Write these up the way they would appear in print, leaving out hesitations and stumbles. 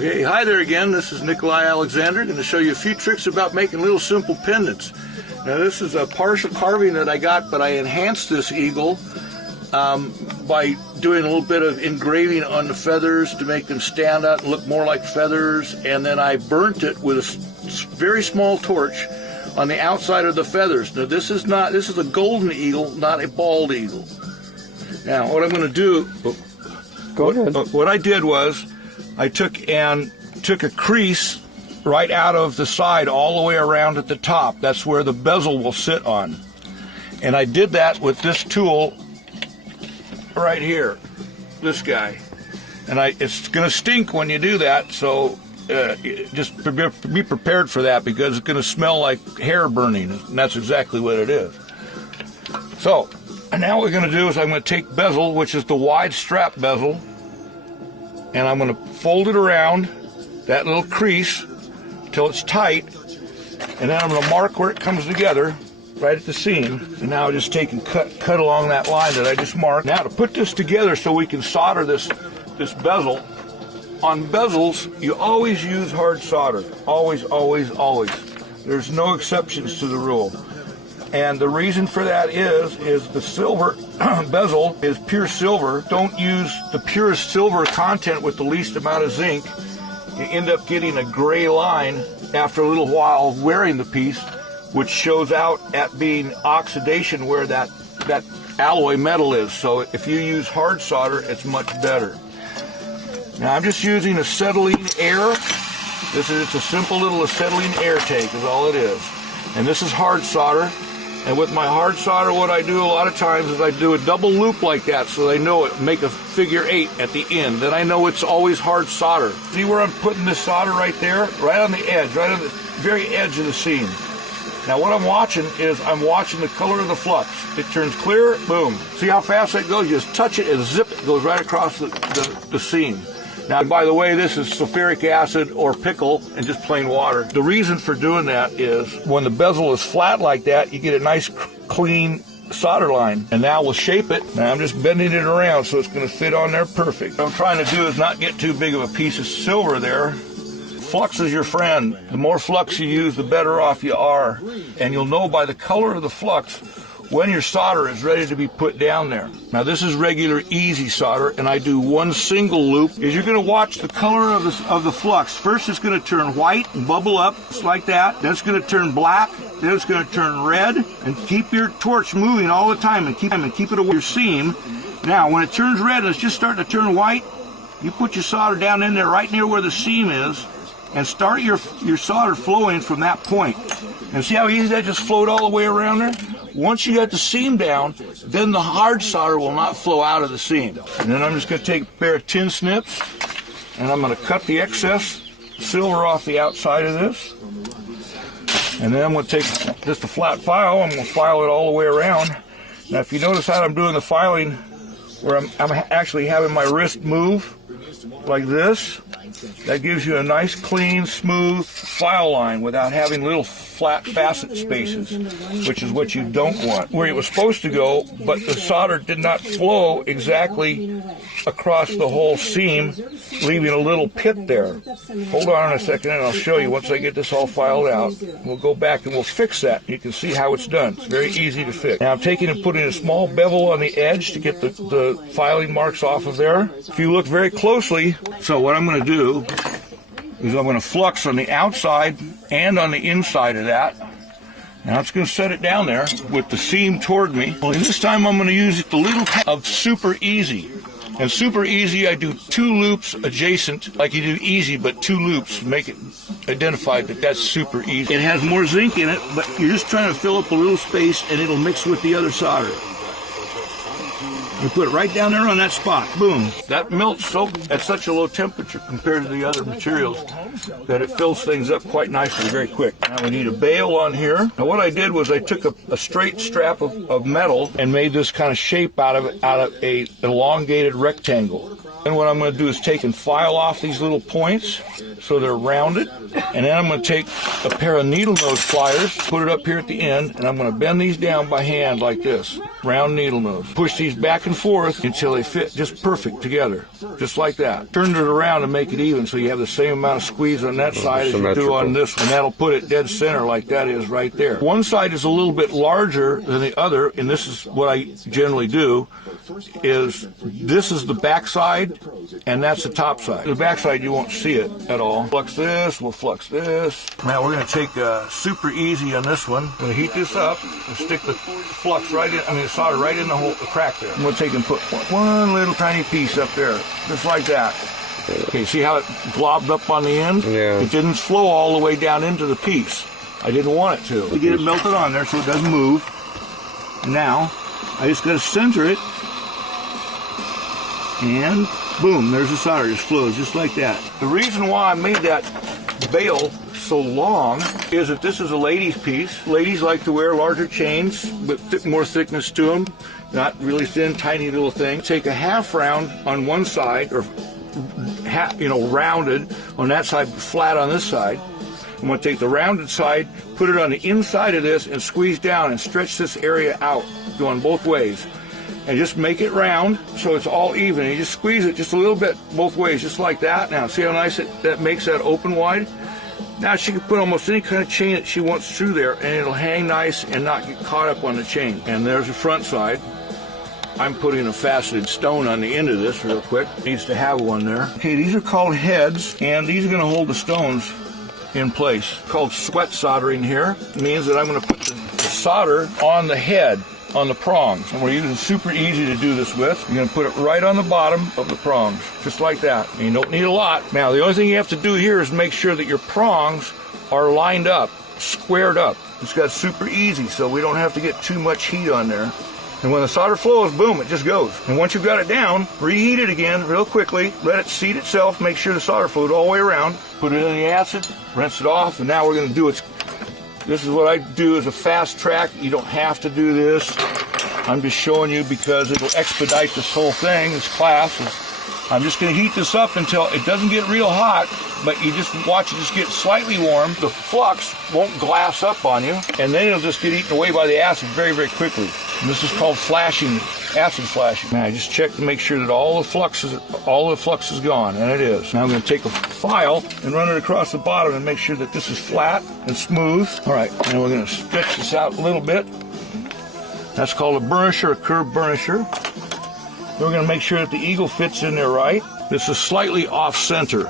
Okay, hi there again. This is Nikolai Alexander. Going to show you a few tricks about making little simple pendants. Now this is a partial carving that I got, but I enhanced this eagle by doing a little bit of engraving on the feathers to make them stand out and look more like feathers, and then I burnt it with a very small torch on the outside of the feathers. Now this is a golden eagle, not a bald eagle. Now what I'm going to do, what I did was I took a crease right out of the side all the way around at the top. That's where the bezel will sit on. And I did that with this tool right here, this guy. And it's going to stink when you do that, so just be prepared for that, because it's going to smell like hair burning, and that's exactly what it is. So, and now what we're going to do is I'm going to take bezel, which is the wide strap bezel, and I'm going to fold it around that little crease till it's tight, and then I'm going to mark where it comes together right at the seam. And now I just take and cut along that line that I just marked. Now to put this together so we can solder this bezel. On bezels, you always use hard solder. Always, always, always. There's no exceptions to the rule. And the reason for that is the silver bezel is pure silver. Don't use the purest silver content with the least amount of zinc. You end up getting a gray line after a little while wearing the piece, which shows out at being oxidation where that alloy metal is. So if you use hard solder, it's much better. Now I'm just using acetylene air. It's a simple little acetylene air tank is all it is. And this is hard solder. And with my hard solder, what I do a lot of times is I do a double loop like that so I know it, make a figure 8 at the end. Then I know it's always hard solder. See where I'm putting this solder right there? Right on the edge, right on the very edge of the seam. Now what I'm watching is I'm watching the color of the flux. It turns clear, boom. See how fast that goes? You just touch it and zip, it goes right across the seam. Now, by the way, this is sulfuric acid or pickle and just plain water. The reason for doing that is when the bezel is flat like that, you get a nice clean solder line. And now we'll shape it. Now I'm just bending it around so it's going to fit on there perfect. What I'm trying to do is not get too big of a piece of silver there. Flux is your friend. The more flux you use, the better off you are. And you'll know by the color of the flux when your solder is ready to be put down there. Now this is regular easy solder, and I do one single loop. Is you're going to watch the color of the flux. First it's going to turn white and bubble up just like that. Then it's going to turn black. Then it's going to turn red. And keep your torch moving all the time and keep it away from your seam. Now when it turns red and it's just starting to turn white, you put your solder down in there right near where the seam is and start your solder flowing from that point. And see how easy that just flowed all the way around there? Once you got the seam down, then the hard solder will not flow out of the seam. And then I'm just going to take a pair of tin snips, and I'm going to cut the excess silver off the outside of this. And then I'm going to take just a flat file, I'm going to file it all the way around. Now if you notice how I'm doing the filing, where I'm actually having my wrist move like this, that gives you a nice, clean, smooth file line without having little flat facet spaces, which is what you don't want. Where it was supposed to go, but the solder did not flow exactly across the whole seam, leaving a little pit there. Hold on a second and I'll show you once I get this all filed out. We'll go back and we'll fix that. You can see how it's done. It's very easy to fix. Now I'm taking and putting a small bevel on the edge to get the filing marks off of there. If you look very closely, so what I'm going to do is I'm going to flux on the outside and on the inside of that. Now it's going to set it down there with the seam toward me. Well, this time I'm going to use the little of Super Easy. And Super Easy, I do 2 loops adjacent, like you do easy, but 2 loops make it identified that that's Super Easy. It has more zinc in it, but you're just trying to fill up a little space and it'll mix with the other solder. You put it right down there on that spot. Boom. That melts so at such a low temperature compared to the other materials that it fills things up quite nicely very quick. Now we need a bail on here. Now what I did was I took a straight strap of metal and made this kind of shape out of a elongated rectangle. And what I'm going to do is take and file off these little points so they're rounded. And then I'm going to take a pair of needle nose pliers, put it up here at the end, and I'm going to bend these down by hand like this. Round needle nose. Push these back and forth until they fit just perfect together. Just like that. Turn it around and make it even so you have the same amount of squeeze on that side as you do on this one. And that'll put it dead center like that is right there. One side is a little bit larger than the other, and this is what I generally do, is this is the back side and that's the top side. The back side you won't see it at all. Flux this, we'll flux this. Now we're going to take super easy on this one. I'm going to heat this up and stick the flux right in, the solder right in the hole, the crack there. I'm going to take and put one little tiny piece up there, just like that. Okay, see how it globbed up on the end? Yeah. It didn't flow all the way down into the piece. I didn't want it to. Get it melted on there so it doesn't move. Now, I just got to center it. And boom, there's the solder. It just flows just like that. The reason why I made that bail so long is that this is a ladies' piece. Ladies like to wear larger chains, but more thickness to them. Not really thin, tiny little thing. Take a half round on one side, or rounded on that side, flat on this side. I'm going to take the rounded side, put it on the inside of this, and squeeze down and stretch this area out, going both ways. And just make it round so it's all even. And you just squeeze it just a little bit both ways, just like that. Now, see how nice that makes that open wide? Now she can put almost any kind of chain that she wants through there, and it'll hang nice and not get caught up on the chain. And there's the front side. I'm putting a faceted stone on the end of this real quick. Needs to have one there. Okay, these are called heads, and these are going to hold the stones in place. Called sweat soldering here. It means that I'm going to put the solder on the head, on the prongs. And we're using super easy to do this with. You're going to put it right on the bottom of the prongs, just like that. And you don't need a lot. Now, the only thing you have to do here is make sure that your prongs are lined up, squared up. It's got super easy, so we don't have to get too much heat on there. And when the solder flows, boom, it just goes. And once you've got it down, reheat it again real quickly. Let it seat itself. Make sure the solder flowed all the way around. Put it in the acid, rinse it off, and now we're going to do it. This is what I do as a fast track. You don't have to do this. I'm just showing you because it'll expedite this whole thing, this class. I'm just going to heat this up until it doesn't get real hot, but you just watch it just get slightly warm. The flux won't glass up on you, and then it'll just get eaten away by the acid very, very quickly. And this is called flashing, acid flashing. Now I just check to make sure that all the flux is gone, and it is. Now I'm going to take a file and run it across the bottom and make sure that this is flat and smooth. All right, and we're going to stretch this out a little bit. That's called a burnisher, a curved burnisher. We're going to make sure that the eagle fits in there right. This is slightly off center.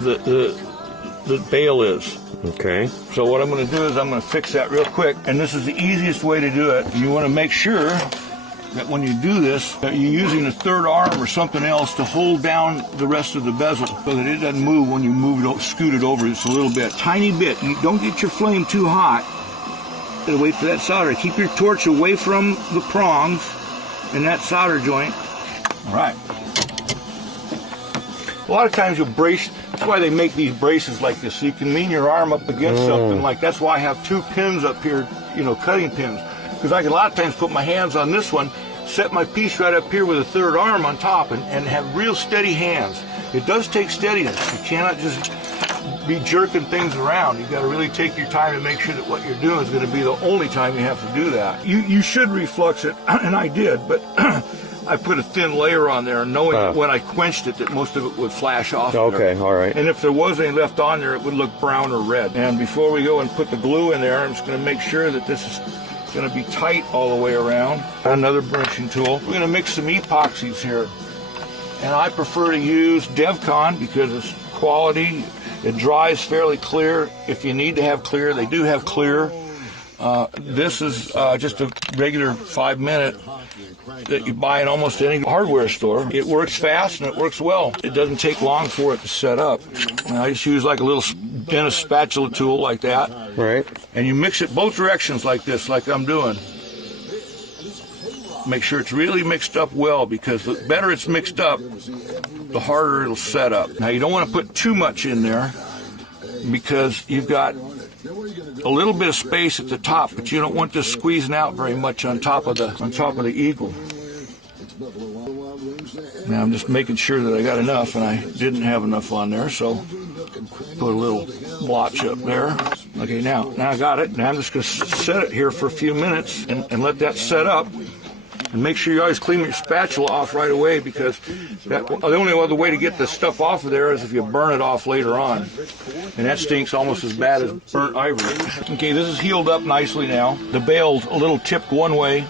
The bail is. Okay. So what I'm going to do is I'm going to fix that real quick, and this is the easiest way to do it. And you want to make sure that when you do this, that you're using a third arm or something else to hold down the rest of the bezel so that it doesn't move when you move it, scoot it over just a little bit, tiny bit. You don't get your flame too hot. You gotta wait for that solder. Keep your torch away from the prongs and that solder joint. All right. A lot of times you'll brace. That's why they make these braces like this, so you can lean your arm up against something like. That's why I have two pins up here, cutting pins, because I can a lot of times put my hands on this one, set my piece right up here with a third arm on top, and have real steady hands. It does take steadiness. You cannot just be jerking things around. You've got to really take your time and make sure that what you're doing is going to be the only time you have to do that. You should reflux it, and I did, but I put a thin layer on there, knowing when I quenched it that most of it would flash off. Okay, there. all right. And if there was any left on there, it would look brown or red. And before we go and put the glue in there, I'm just going to make sure that this is going to be tight all the way around. Another burnishing tool. We're going to mix some epoxies here. And I prefer to use DevCon because it's quality. It dries fairly clear. If you need to have clear, they do have clear. This is just a regular 5-minute that you buy in almost any hardware store. It works fast and it works well. It doesn't take long for it to set up. And I just use like a little dentist spatula tool like that. Right. And you mix it both directions like this, like I'm doing. Make sure it's really mixed up well, because the better it's mixed up, the harder it'll set up. Now you don't want to put too much in there because you've got a little bit of space at the top, but you don't want this squeezing out very much on top of the eagle. Now I'm just making sure that I got enough, and I didn't have enough on there, so put a little blotch up there. Okay, now I got it. Now I'm just going to set it here for a few minutes and let that set up. And make sure you always clean your spatula off right away, because the only other way to get the stuff off of there is if you burn it off later on. And that stinks almost as bad as burnt ivory. Okay, this is healed up nicely now. The bail's a little tipped one way.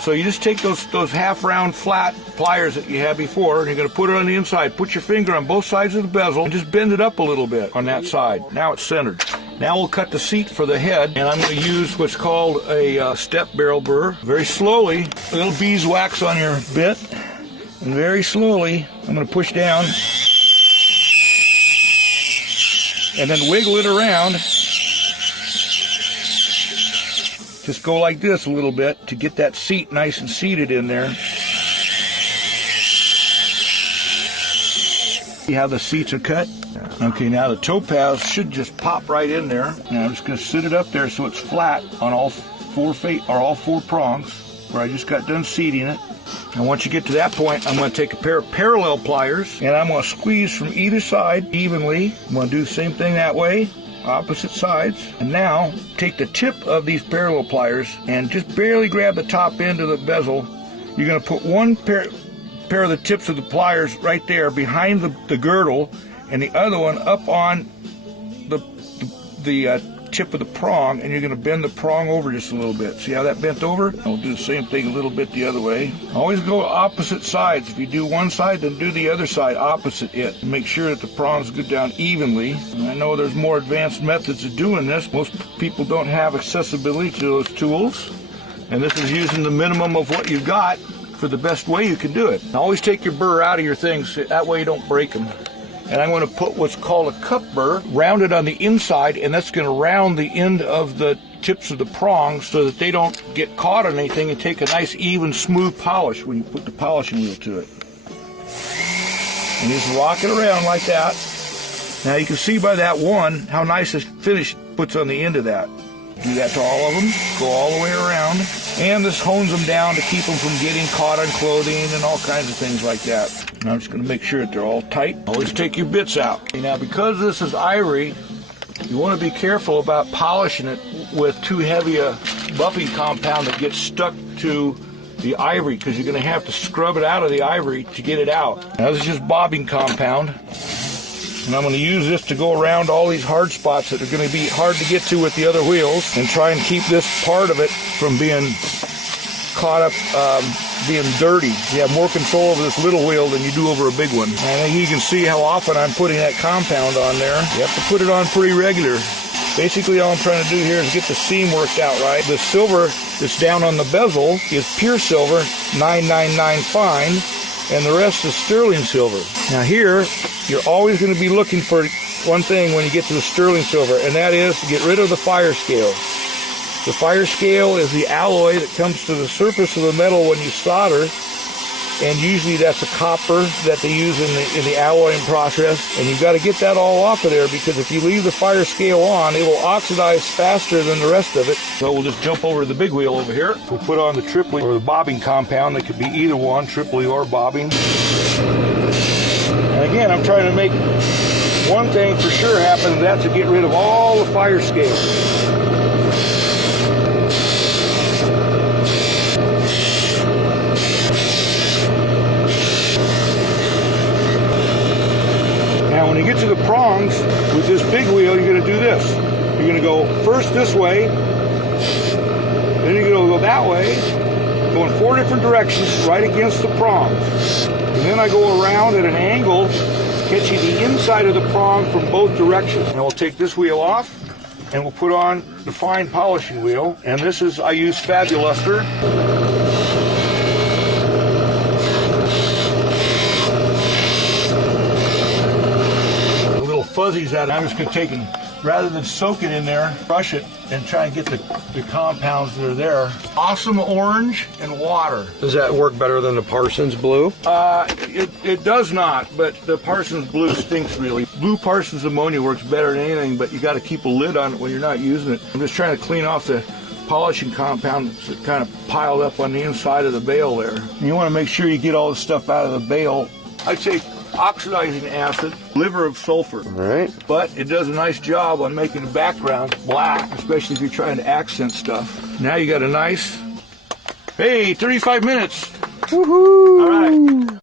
So you just take those half-round flat pliers that you had before, and you're going to put it on the inside. Put your finger on both sides of the bezel and just bend it up a little bit on that side. Now it's centered. Now we'll cut the seat for the head, and I'm going to use what's called a step barrel burr. Very slowly, a little beeswax on your bit, and very slowly I'm going to push down and then wiggle it around. Just go like this a little bit to get that seat nice and seated in there. See how the seats are cut? Okay, now the topaz should just pop right in there. Now I'm just going to sit it up there so it's flat on all four prongs where I just got done seating it. And once you get to that point, I'm going to take a pair of parallel pliers, and I'm going to squeeze from either side evenly. I'm going to do the same thing that way, opposite sides. And now take the tip of these parallel pliers and just barely grab the top end of the bezel. You're going to put one pair of the tips of the pliers right there behind the girdle, and the other one up on the tip of the prong, and you're going to bend the prong over just a little bit. See how that bent over? I'll do the same thing a little bit the other way. Always go opposite sides. If you do one side, then do the other side opposite it. Make sure that the prongs go down evenly. And I know there's more advanced methods of doing this. Most people don't have accessibility to those tools, and this is using the minimum of what you've got for the best way you can do it. Now, always take your burr out of your things, that way you don't break them. And I'm going to put what's called a cup burr, rounded on the inside, and that's going to round the end of the tips of the prongs so that they don't get caught on anything, and take a nice, even, smooth polish when you put the polishing wheel to it. And just rock it around like that. Now you can see by that one how nice this finish puts on the end of that. Do that to all of them, go all the way around, and this hones them down to keep them from getting caught on clothing and all kinds of things like that. Now I'm just going to make sure that they're all tight. Always take your bits out. Okay, now because this is ivory, you want to be careful about polishing it with too heavy a buffing compound that gets stuck to the ivory, because you're going to have to scrub it out of the ivory to get it out. Now this is just bobbing compound. And I'm going to use this to go around all these hard spots that are going to be hard to get to with the other wheels, and try and keep this part of it from being caught up, being dirty. You have more control over this little wheel than you do over a big one. And you can see how often I'm putting that compound on there. You have to put it on pretty regular. Basically, all I'm trying to do here is get the seam worked out right. The silver that's down on the bezel is pure silver, 999 fine, and the rest is sterling silver. Now here, you're always going to be looking for one thing when you get to the sterling silver, and that is to get rid of the fire scale. The fire scale is the alloy that comes to the surface of the metal when you solder, and usually that's a copper that they use in the alloying process, and you've got to get that all off of there, because if you leave the fire scale on, it will oxidize faster than the rest of it. So we'll just jump over to the big wheel over here. We'll put on the triply or the bobbing compound. That could be either one, triply or bobbing. And again, I'm trying to make one thing for sure happen, and that's to get rid of all the fire scale. Now when you get to the prongs with this big wheel, you're going to do this. You're going to go first this way, then you're going to go that way, go in 4 different directions right against the prongs. And then I go around at an angle, catching the inside of the prong from both directions. Now we'll take this wheel off, and we'll put on the fine polishing wheel. And this is, I use Fabuluster. Fuzzies out. I'm just going to take and, rather than soak it in there, brush it and try and get the compounds that are there. Awesome orange and water. Does that work better than the Parsons blue? It does not, but the Parsons blue stinks really. Blue Parsons ammonia works better than anything, but you got to keep a lid on it when you're not using it. I'm just trying to clean off the polishing compound that's kind of piled up on the inside of the bale there. And you want to make sure you get all the stuff out of the bale. I'd say oxidizing acid, liver of sulfur. All right. But it does a nice job on making the background black, especially if you're trying to accent stuff. Now you got a nice, hey, 35 minutes. Woohoo! All right.